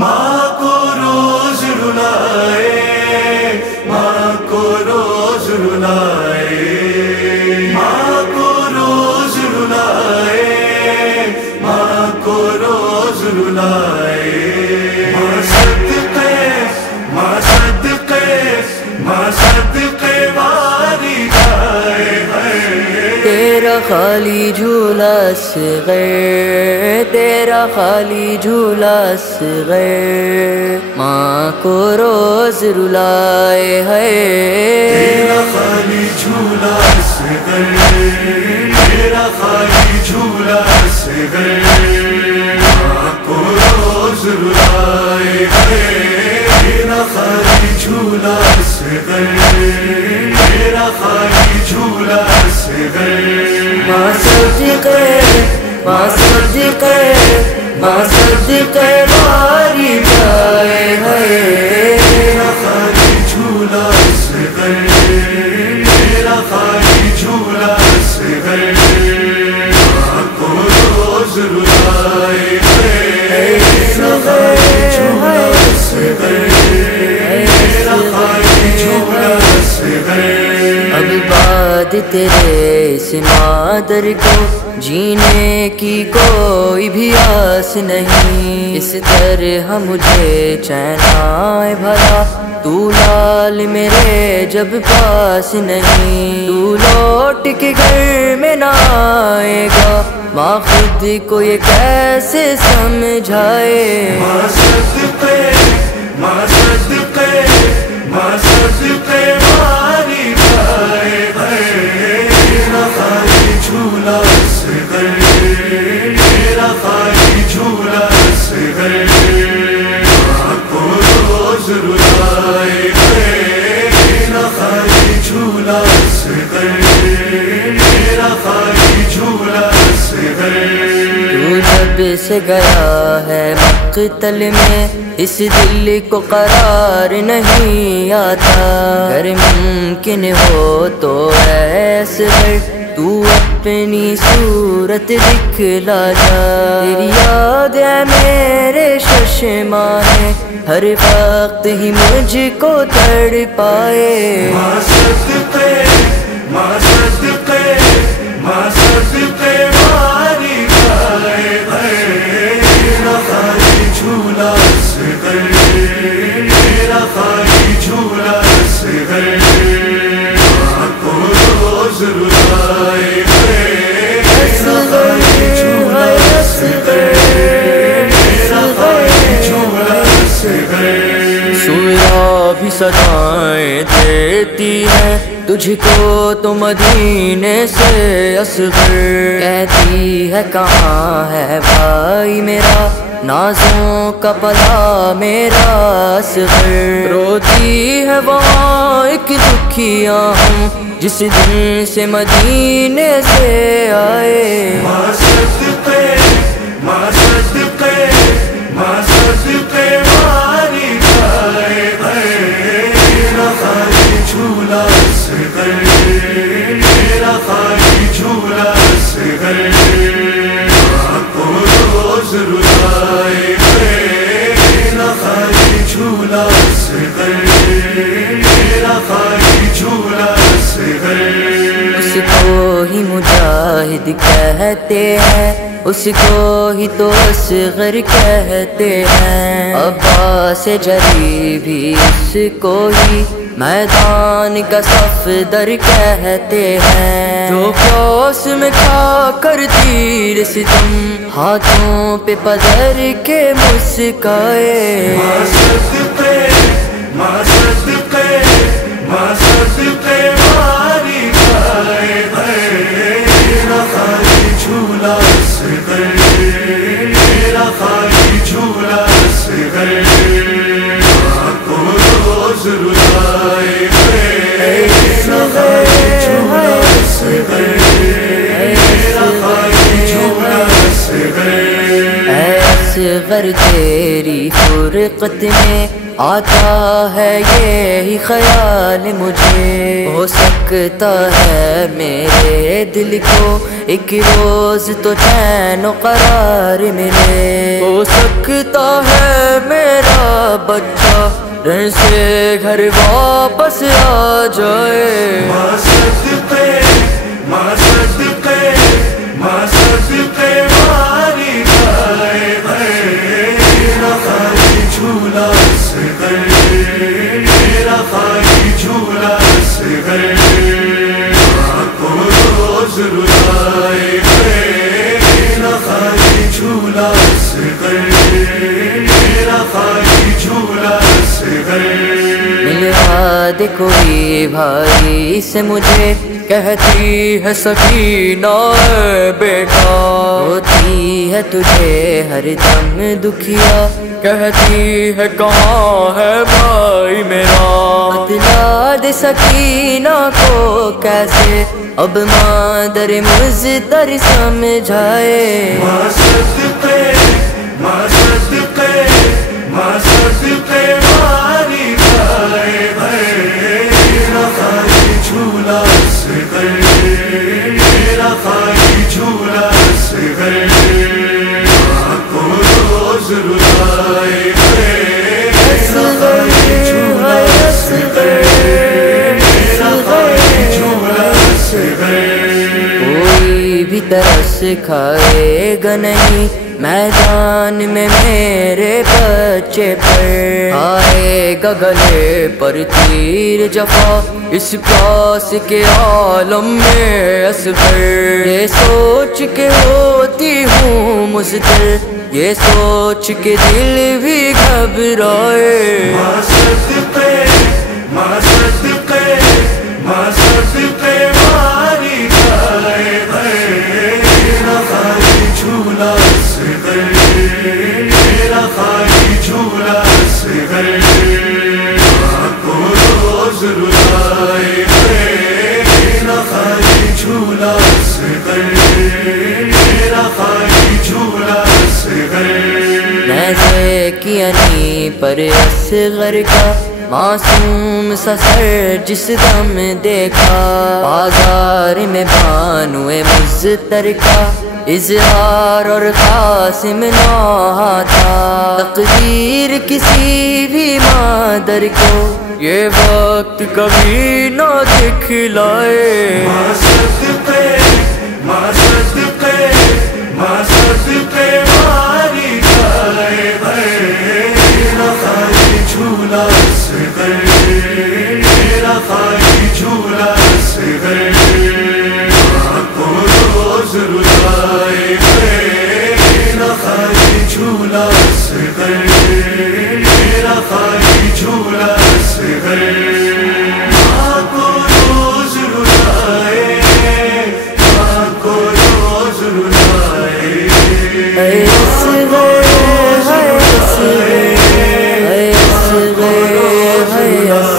ماں کو روز رلائے، ماں کو روز رلائے، ماں کو روز رلائے، ماں کو روز رلائے، ماں صدقے، ماں صدقے، ماں صدقے واری جائے ہے۔ تیرا خالی جھولا صغیر، تیرا خالی جھولا صغیر، ماں کو روز رلائے ہے۔ تیرا خالی جھولا صغیر، تیرا خالی جھولا صغیر، ماں کو روز رلائے ہے۔ تیرا خالی جھولا صغیر، تیرا خالی جھولا صغیر، ماں صدقے، ماں صدقے، ماں صدقے واری جائے ہے۔ تیرا خالی جھولا صغیر، تیرا خالی جھولا صغیر، ماں کو روز رلائے ہے۔ تیرا خالی جھولا صغیر، تیرا خالی جھولا صغیر، اب بعد تیرے اس مادر کو جینے کی کوئی بھی آس نہیں، اس طرح مجھے چین آئے بھلا تو لال میرے جب پاس نہیں۔ تو لوٹ کے گھر میں نہ آئے گا، ماں خود کو یہ کیسے سمجھائے۔ ماں صدقے، ماں صدقے، ماں صدقے واری جائے ہے۔ تیرا خالی جھولا صغیر، تیرا خالی جھولا صغیر، ماں کو روز رلائے ہے۔ تیرا خالی جھولا صغیر، تیرا خالی جھولا صغیر، تو جب سے گیا ہے مقتل میں اس دل کو قرار نہیں آتا، اگر ممکن ہو تو ایسے تو اپنی صورت دکھلا جا۔ تیری یاد ہے میرے چشماں ہے، ہر وقت ہی مجھ کو تڑ پائے۔ ماں صدقے، ماں صدقے، ماں صدقے واری جائے ہے۔ تیرا خالی جھولا صغیر، تیرا خالی جھولا صغیر، ماں کو روز رلائے ہے۔ تیرا خالی جھولا صغیر، تیرا خالی جھولا صغیر، سویا بھی صدائیں دیتی ہے تجھ کو تو مدینے سے اصغر، کہتی ہے کہاں ہے بھائی میرا نازوں کا پلا میرا اصغر، روتی ہے وہاں ایک دکھیاں ہم جس دن سے مدینے سے آئے۔ ماں صدقے، ماں صدقے، ماں صدقے واری جائے ہے۔ تیرا خالی جھولا صغیر، تیرا خالی جھولا صغیر، ماں کو روز رلائے ہے۔ تیرا خالی جھولا صغیر، تیرا خالی جھولا صغیر، اس کو ہی مجاہد کہتے ہیں، اس کو ہی تو اصغر کہتے ہیں، عباس جری بھی اس کو ہی میدان کا صفدر کہتے ہیں، جو پیاس میں کھا کر تیر ستم ہاتھوں پہ پدر کے مسکائے۔ ماں صدقے، ماں صدقے، ماں صدقے واری جائے ہے۔ تیرا خالی جھولا صغیر، تیرا خالی جھولا صغیر، ماں کو روز رلائے ہے۔ تیرا خالی جھولا صغیر، تیرا خالی جھولا صغیر، اصغر تیری فرقت میں آتا ہے یہی خیال مجھے، ہو سکتا ہے میرے دل کو ایک روز تو چین و قرار ملے، ہو سکتا ہے بچہ رن سے گھر واپس آ جائے. ماں صدقے ماں صدقے ماں صدقے ماری گائے میرا خالی جھولا سے گئے میرا خالی جھولا سے گئے ماں کو روز رلائے میرا خالی جھولا سے گئے میرا خالی جھولا سے گئے. ملوا دے کوئی بھائی سے مجھے کہتی ہے سکینہ اے بیٹا ہوتی ہے تجھے ہر دم دکھیا کہتی ہے کہاں ہے بھائی میرا. بتلا دے سکینہ کو کیسے اب مادر مضطر سمجھائے. ماں صدقے ماں صدقے ماں صدقے ماری گائے میرا خالی جھولا سے گئے میرا خالی جھولا سے گئے ماں کو روز رلائے میرا خالی جھولا سے گئے میرا خالی جھولا سے گئے. کوئی بھی ترس کھائے گا نہیں میدان میں میرے بچے پر آئے گا گلے پر تیر جفا اس پیاس کے عالم میں اصغر. یہ سوچ کے ہوتی ہوں مضطر یہ سوچ کے دل بھی گھبرائے. ماں صدقے ماں صدقے ماں صدقے ماری گائے میرا خالی جھولا سے گئے میرا خالی جھولا سے گئے ماں کو روز رلائے میرا خالی جھولا سے گئے میرا خالی جھولا سے گئے. میں کیانی پر اصغر کا معصوم سا سر جس دم دیکھا بازار میں بانو مضطر کا اظہار اور قاسم نوحہ تھا. تقدیر کسی بھی مادر کو یہ وقت کبھی نہ دکھلائے. ماں صدقے ماں صدقے ماں صدقے ماری گائے میرا خالی جھولا سے گئے میرا خالی جھولا سے گئے ماں کو روز رلائے میرا خالی جھولا سے گئے میرا خالی جھولا سے گئے ماں کو روز رلائے ماں کو روز رلائے. اے اصغر اے اصغر اے اصغر اے اصغر